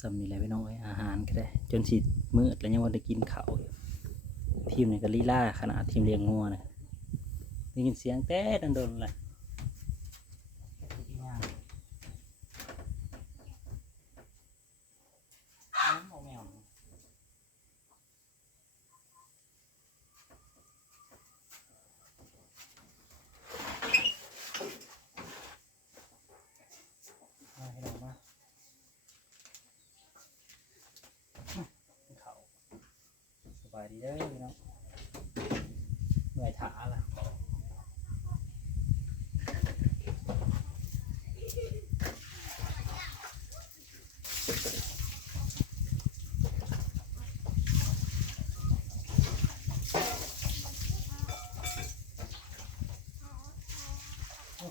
สำนี่แหละพี่น้องเอ้ยอาหารก็ได้จนสิมืดแล้วยังว่าได้กินเขาทีมนี่ก็ลีลาขนาดทีมเลี้ยงงัวนะได้ยินเสียงแต่ดันโดนเลยมาให้เรามา เขาสบายดีเด้อพี่น้องเหนื่อยขาละ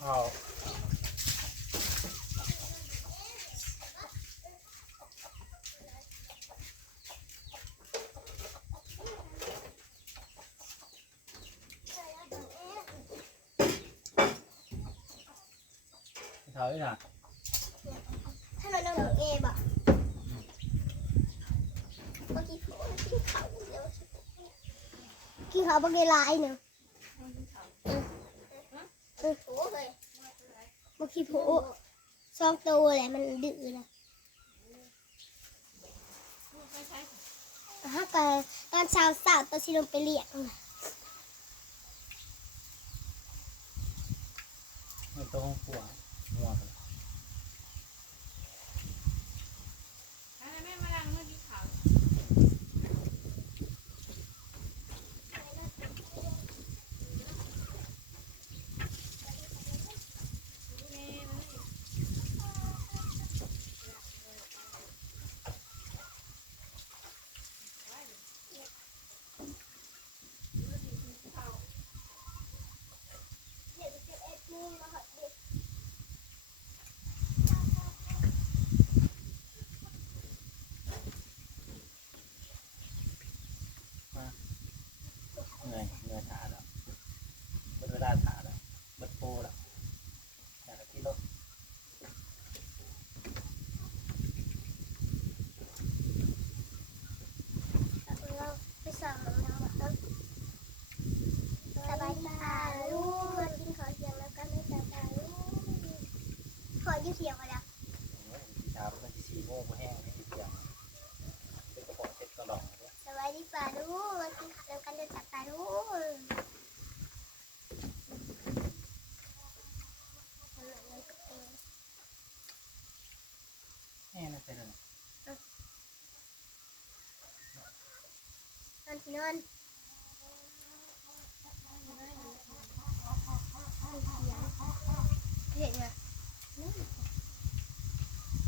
เขา เขาอีกอะถ้าเราลงเอบ่เมื่อกี้เขากินเขาเดี๋ยวกินเขาบางทีลายเนาะเออโอ้ยเมื่อกี้โผซองตัวแหละมันดื้อนะฮะก็ตอนเช้าสาวตัวชิลงไปเลี้ยงน่ะไม่ต้องหัวหัวไป แม่มาลังเมื่อกี้ขาว เหนื่อยเหนื่อยขาแล้วหมดเวลาขาแล้วหมดโปรแล้วอยากที่รถ เราไปสั่งแล้วแบบสบายดีค่ะลูกมากินข้าวเที่ยงแล้วกันไม่สบายลูกขอยืดเที่ยงมาแล้ว ที่เช้าเป็นที่สี่ โมงมาแห้งไม่ติดเตียงเป็นกระป๋องเซ็ตกระดองด้วยสวัสดีป่าลูกมากินข้าวแล้วกันเดินจับตาลูกแห้งนั่นเป็นอะไร นอนที่นอนเห็นไหม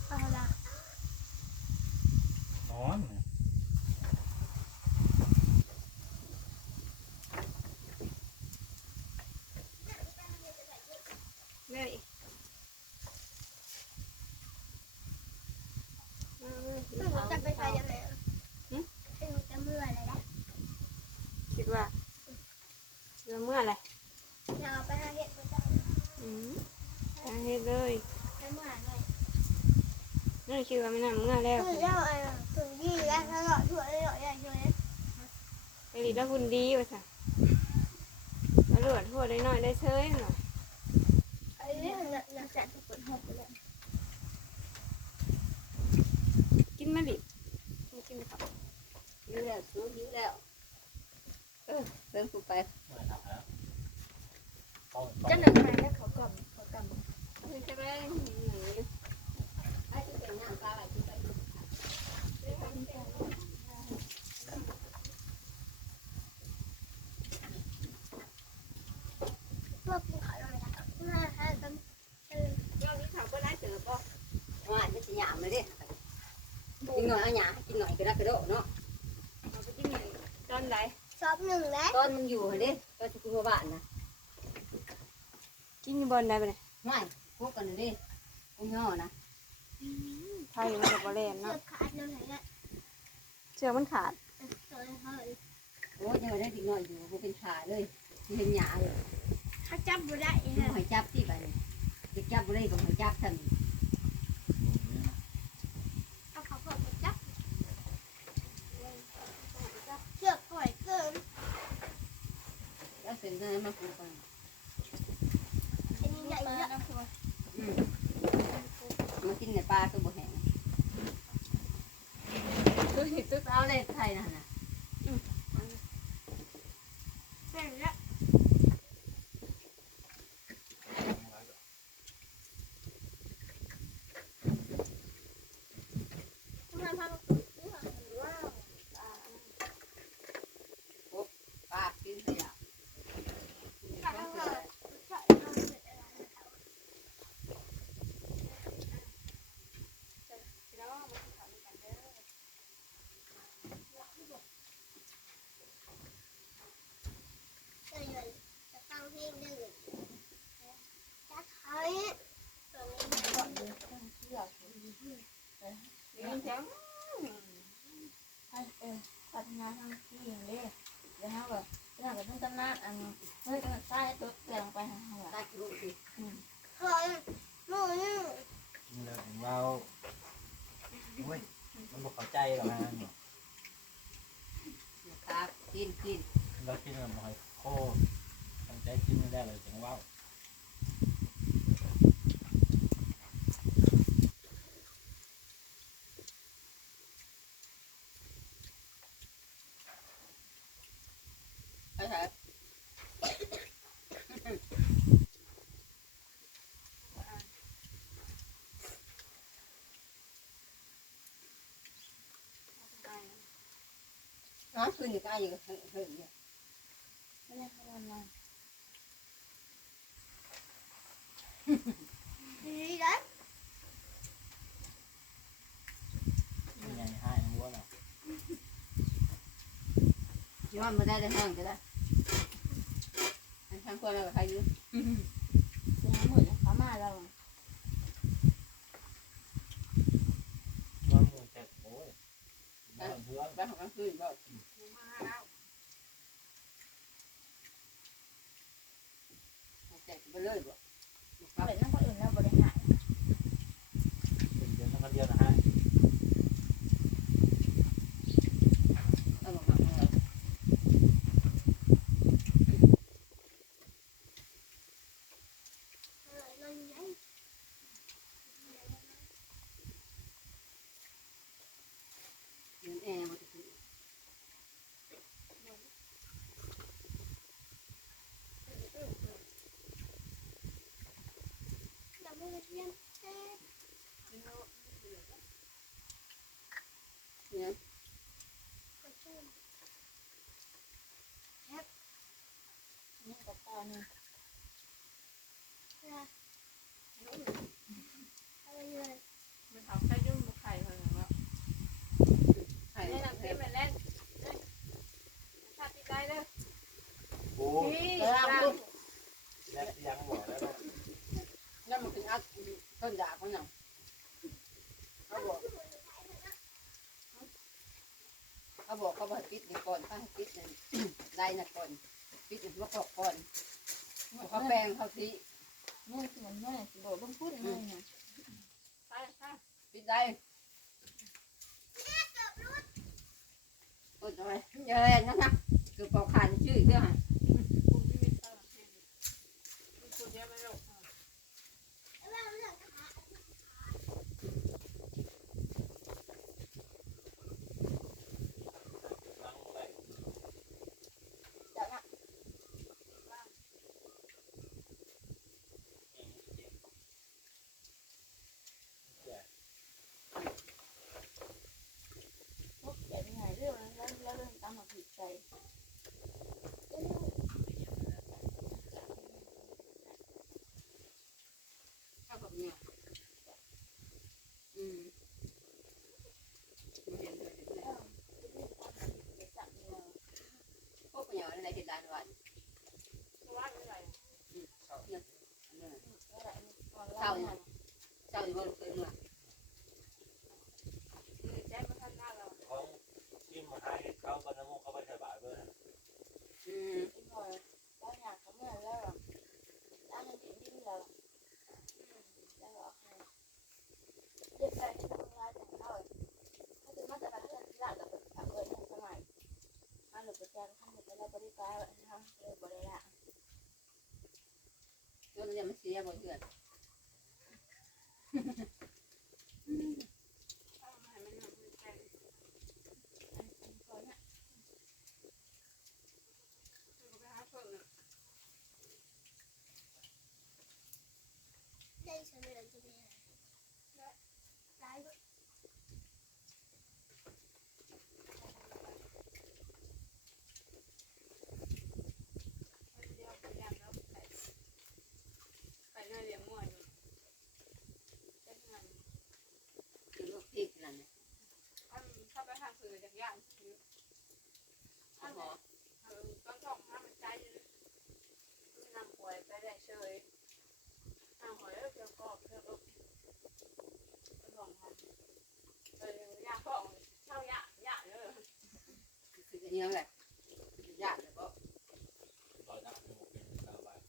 เอาละ นอนน่ะ แม่อีก ไม่รู้จะไปไปยังไงเป็นจะเมื่ออะไรนะ คิดว่าเราเมื่อไร เราไปหาเห็ดมาจะ อืมทาง เฮ็ดเลยไปเมื่อไหร่นั่นคิดว่าไม่น่าเมื่อแล้วคือเราเออถึงยี่แล้วถ้าเราถั่วเลยเราอยากช่วยไปดีแล้วคุณดีว่าสัแล้วหลวดทั่วได้น้อยได้เชยหน่อยไอ้เรื่องน่ะน่ะแสบปวดหัวเลยกินมาดิไม่กินข้าวยิ้วแล้วสู้ยิ้วแล้วเออเดินกูไปเมื่อหนักแล้วต้องจะหนักไปแล้ว กกินข้าวเราไม่ได้มาหากันเออเรื่องนี้เขาก็ได้เสือป่ะว่าจะสิหยามเลยเด้กินหน่อยเอาหยากินหน่อยก็ได้กระโดดเนาะเอาไปกินหน่อยตอนไหนชอบหนึ่งแล้วตอนมันอยู่เด้ตอนที่กูมาบ้านนะกินบอลได้ปะเนี่ยไม่ พวกกันเลยดิกุ้งย่อนะใช่มันกับบอแลนเนาะขาดเลยแหละเชือกมันขาดโอ้ยยังไม่ได้ติดหน่อยอยู่กูเป็นขาเลยเป็นหยาเลยเขาจับบุได้เองหอยจับที่ไปจะจับบุได้กับหอยจับทันเชือกก่อยเกินแล้วเสร็จแล้วมาปูกัน เอาเลยไทยนะนะ แห้งแล้ว ทำไมพามาปลูกนี่หว่าว้าว ปลากินขยะ ข้าวเหรอใช่ข้าวเหนียวอะไรนะคะ แล้วมาสิขาวด้วยกันเด้อ ก็เลยจะฟังเพลงดื้อจะถอยตัวนี้ มีเสียง พัฒนาทางที่อย่างนี้เดี๋ยวเขาแบบเรื่องกับเรื่องตำนานอันเฮ้ยกันใต้ตัวเกลือลงไปหาเขาอะตาคิ้วสิถอยหนูนี่กินแล้วของเราโอ้ยมันบอกเข้าใจหรอกนะครับกินกินเรากินแล้วมันหอยโคตรตั้งใจกินไม่ได้เลยจังว่าไน้ำคืนอยู่ใกล้อยู่เฮ้ยเฮ้ยเนี่ยไม่ได้เขาวันมาดีเลยไม่ใหญ่ให้ทั้งวัวเราชิว่ามันได้ได้แห้งก็ได้ทางคนเราใครอยู่เป็นหมื่นเขามาเรา มันมือแต่โอ้ยมันเพื่อน บ้านของกลางคืนบ่ มาแล้ว แจกไป เลยบ่เขาเป็นนั่งคนอื่นแล้วบริหาร เป็นเดือนทั้งคนเดียวนะฮะ เอาบอกมาเอา เออมันใหญ่ เงินแอร์บ่จะซื้อ เราไม่ได้เรียนเต้น เนี่ย ก็ช่วย นี่กับตอนนึง นะอะไรเลย มันเอาไข่ยุ่งมาไข่คนหนึ่งแล้ว ไข่ เล่น แล้ น้ำจิ้มเหมือนเล่นชาติได้เลย โอ้ พี่ ว ลา ปุ๊บ แล้วยังบอกแล้ว แล้วมันเป็นอัดต้นดาบเขาเนาะเขาบอก เขาบอกเขาบอกปิดนี่ก่อนป้าปิดนี่ได้นะก่อนปิดนี่ว่าก่อนก่อนเขาแปลงเขาทีเมื่อส่วนเมื่อโดดลงพูดเลยเนี่ยไปไปปิดได้โอ้ยอะไรเยอะนะนะคือปอกขาดชื่อเรื่อง คุณพี่วิทย์ตั้งให้คุณเดียวไม่รู้ แล้วเรื่องขา จากนั้นพวกใหญ่ใหญ่เรื่องนั้นแล้วเรื่องตามมาผิดใจ เข้ากับเนี่ยอืมเห็นเลย จับเงิน พวกเนี่ยอะไรเห็นได้วยว่าอะไรเศร้าเล่าเนี่ยเศร้าอยู่บนเปเมื่อของมาท่านน้าเราเขาจิ้มมาให้เขาบรรทุเขาไปถ่ายบาทด้วยอืมที่พอแล้วอยากเขาเมื่อแล้วแล้วมันดิ้นดิ้นแล้วแล้วให้เด็กใจที่ทำงานแต่เขาเขาจะมาแต่ละเรื่องที่ละกับ บริปลาเนาะเลยบริละจนเนี่ยม่เสียบ่เดือด นนี้แหละยากเลยบ่ต่อยหน้าเป็นหมกเป็นสาวบ้าน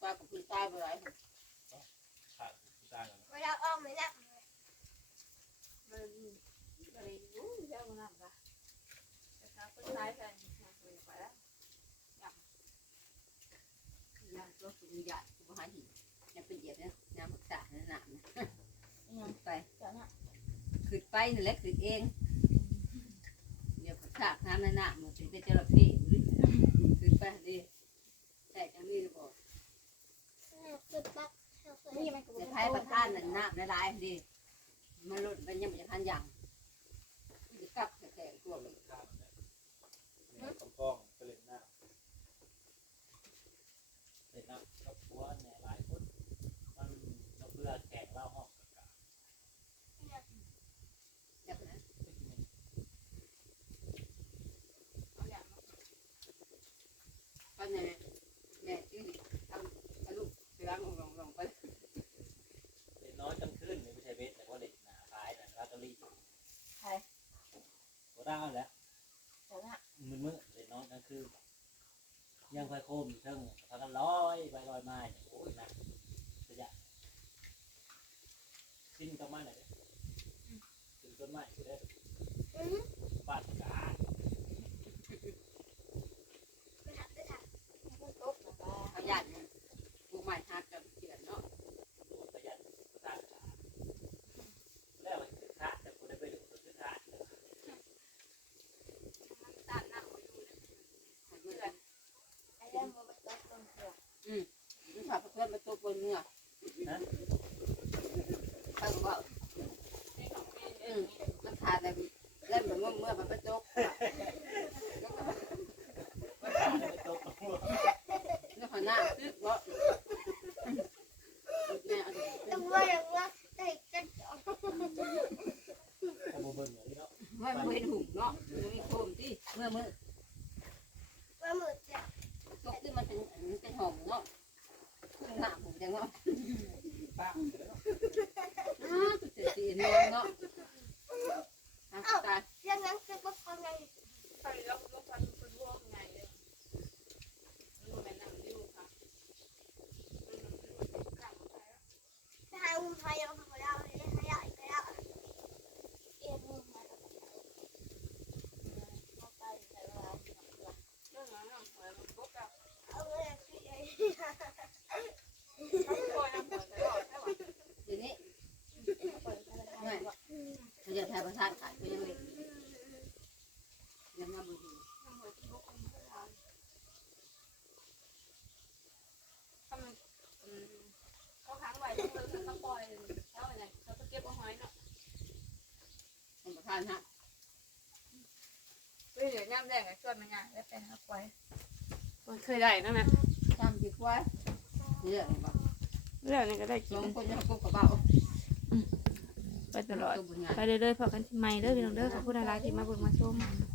ปลากับคุณตายบ่หลายขาดผู้ชายกันเวลาออกไม่ได้มันอะไรอยู่เจ้ามันนำละแต่ถ้าคนร้ายแฟนมาคุยไปแล้วยากตัวสุดยากบ่หาหินยังเป็นเหยียบเนี่ยน้ำรักษานั่นน่ะนะยังไปเจ้าน่ะ ขึ้นไปนั่นแหละขึ้นเอง เดี๋ยวฉากน้ำนั่นน่ะมันเป็นจระเข้ขึ้นไปดิแต่จังนี้ก็บอกคือปักนี่มันก็จะไพ่ประทานนั่นน้ำละลายดิมันลดมันยังไม่ทันอย่างจะกลับแต่แต่ตัวเลยข้ามเนี่ยกำป้องไปเล่นน้ำเล่นน้ำกับหัวเนี่ยหลายคนมันเราเพื่อแข่งเล่าห้องกะ จับนะ เอาอย่างมา ตอนนี้แม่ชื่อทำเอาลูกไปล้างลงลงลงไป เล่นน้อยกลางคืนไม่ใช่เบสแต่ว่าเล่นหนาคล้ายนะลาตอรี่ ใคร โค ต้าแหล้วเจ้าน่ะมือมือเล่นน้อยกลางคืนยังไฟโคมอยู่เทั้งพากันร้อยไปลอยมาอย่างโอ้ยหนักจะยะสิ้นก็มาหน่อยถึงต้นไม้อยู่ได้บ้านกาไปถามไปถามมันตกนะป้าเขาญาติปลูกไม้หักกับเจือนเนาะ ตัวประหยัดสร้างขาแล้วมันคือขาแต่กูได้ไปดูตัวคือขา มันต้านน้ำมาอยู่นะ ให้เพื่อน ไอ้เรื่องมันตกตรงเสือ มันฝากเพื่อนมาตัวบนเนื้อไปก็บอก นี่ของปี อื เอง มมันขาดแต่เล่นเหมือนเมื่อเมื่อมันไปตก มันขาได้ไปตกหัว นี่ขอหน้าซึกบ่แม่เอา ต้องว่าอย่างว่าได้กัน แต่โมเบิร์นอย่างนี้ เนาะไม่ไม่เห็นหุ่มเนาะมีโคมที่เมื่อเมื่อ ว่ามือจะ ตกที่มันเป็นมันเป็นหอมเนาะขึ้นหน้าผมจังเนาะ ป้า อ้าวเสียสีนวลเนาะอะตาย เรื่องนั้นคือว่าคนยัง ใครแล้วลูกพันเป็นพวกไงเลยมันเป็นน้ำดิ้วค่ะมันข้างใคร ไปหาอุ้มพายเอาไปเอาเลยให้เอาอีกแล้ว เอ็นมือมาตกเข้าไปใส่เวลาหนักหลัก เรื่องนั้นหอยมันบกกับ เอาเลยคือไอ้ ทั้งตัวน้ำหอยตลอดใช่ไหม ทีนี้ เปิดธนาคารว่า เขาจะแทนประธานขายก็ยังเล็กยังมาบุญ น้ำหอยที่บกมันก็ทานถ้ามันเขาค้างไว้ต้องเลิกเขาปล่อยแล้วอะไรเขาจะเก็บเอาหอยเนาะ เป็นประธานฮะเฮ้ยเดี๋ยวน้ำแดงไอ้ส่วนมันไงแล้วไปหาปล่อยเคยได้นะแม่ทำดีกว่าเยอะเลยบ่เรื่องนี้ก็ได้ลกินงคนจะกุกกระเป๋าไปตลอดตัวบุญงานไปเรื่อยๆพอกันที่ใหม่เด้อพี่น้องเด้อขอบคุณหลายๆที่มาเบิ่งมาชม